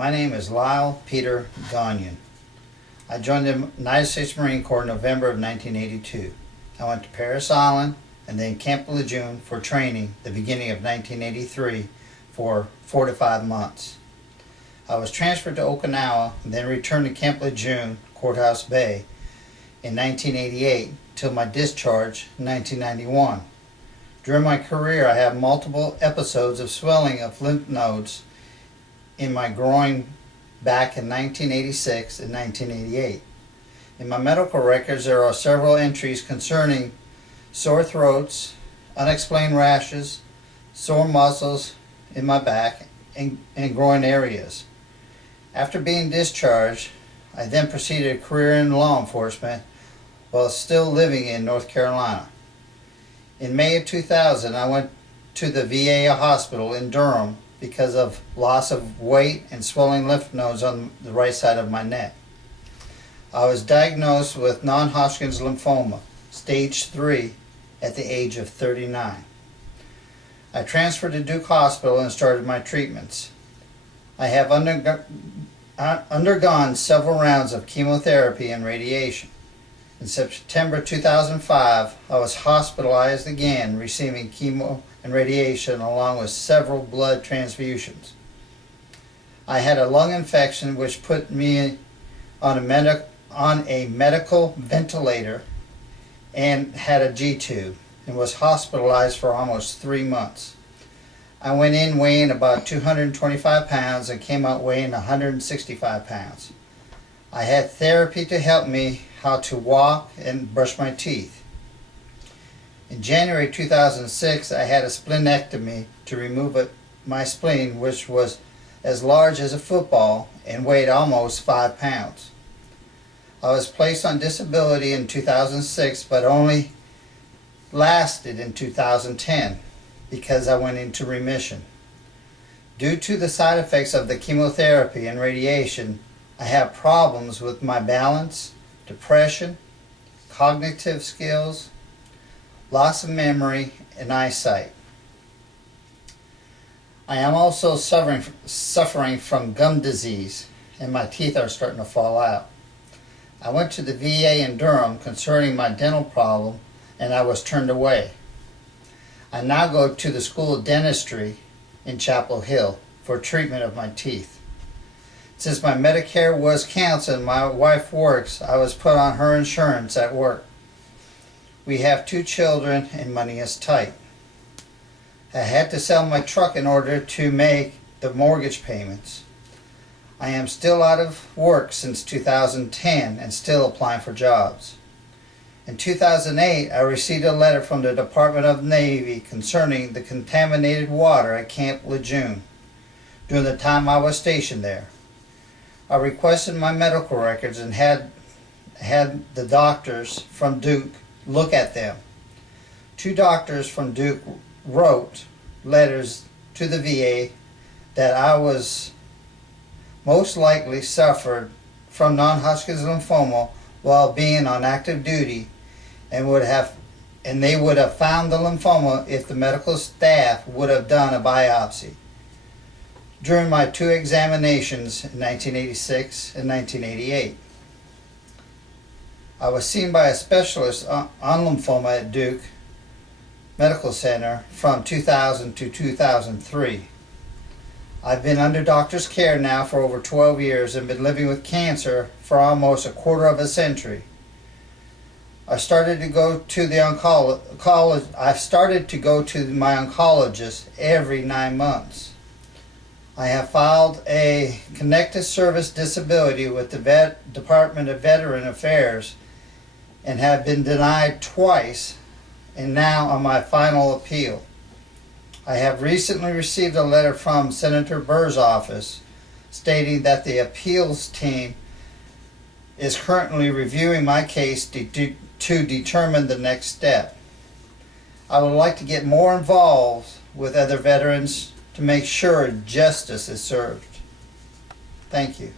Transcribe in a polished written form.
My name is Lyle Peter Gagnon. I joined the United States Marine Corps in November of 1982. I went to Parris Island and then Camp Lejeune for training the beginning of 1983 for 4 to 5 months. I was transferred to Okinawa and then returned to Camp Lejeune, Courthouse Bay in 1988 till my discharge in 1991. During my career, I had multiple episodes of swelling of lymph nodes in my groin back in 1986 and 1988. In my medical records, there are several entries concerning sore throats, unexplained rashes, sore muscles in my back and groin areas. After being discharged, I then proceeded a career in law enforcement while still living in North Carolina. In May of 2000, I went to the VA hospital in Durham because of loss of weight and swelling lymph nodes on the right side of my neck. I was diagnosed with non-Hodgkin's lymphoma, stage 3, at the age of 39. I transferred to Duke Hospital and started my treatments. I have undergone several rounds of chemotherapy and radiation. In September 2005, I was hospitalized again, receiving chemo and radiation along with several blood transfusions. I had a lung infection which put me on a medical ventilator and had a G-tube and was hospitalized for almost 3 months. I went in weighing about 225 pounds and came out weighing 165 pounds. I had therapy to help me how to walk and brush my teeth. In January 2006, I had a splenectomy to remove my spleen, which was as large as a football and weighed almost 5 pounds. I was placed on disability in 2006, but only lasted in 2010 because I went into remission. Due to the side effects of the chemotherapy and radiation, I have problems with my balance, depression, cognitive skills, loss of memory, and eyesight. I am also suffering from gum disease, and my teeth are starting to fall out. I went to the VA in Durham concerning my dental problem, and I was turned away. I now go to the School of Dentistry in Chapel Hill for treatment of my teeth. Since my Medicare was canceled and my wife works, I was put on her insurance at work. We have 2 children and money is tight. I had to sell my truck in order to make the mortgage payments. I am still out of work since 2010 and still applying for jobs. In 2008, I received a letter from the Department of the Navy concerning the contaminated water at Camp Lejeune during the time I was stationed there. I requested my medical records and had the doctors from Duke look at them. 2 doctors from Duke wrote letters to the VA that I was most likely suffered from non-Hodgkin's lymphoma while being on active duty, and they would have found the lymphoma if the medical staff would have done a biopsy. During my 2 examinations in 1986 and 1988. I was seen by a specialist on lymphoma at Duke Medical Center from 2000 to 2003. I've been under doctor's care now for over 12 years and been living with cancer for almost a quarter of a century. I started to go to my oncologist every 9 months. I have filed a connected service disability with the Department of Veteran Affairs and have been denied twice, and now on my final appeal. I have recently received a letter from Senator Burr's office stating that the appeals team is currently reviewing my case to determine the next step. I would like to get more involved with other veterans to make sure justice is served. Thank you.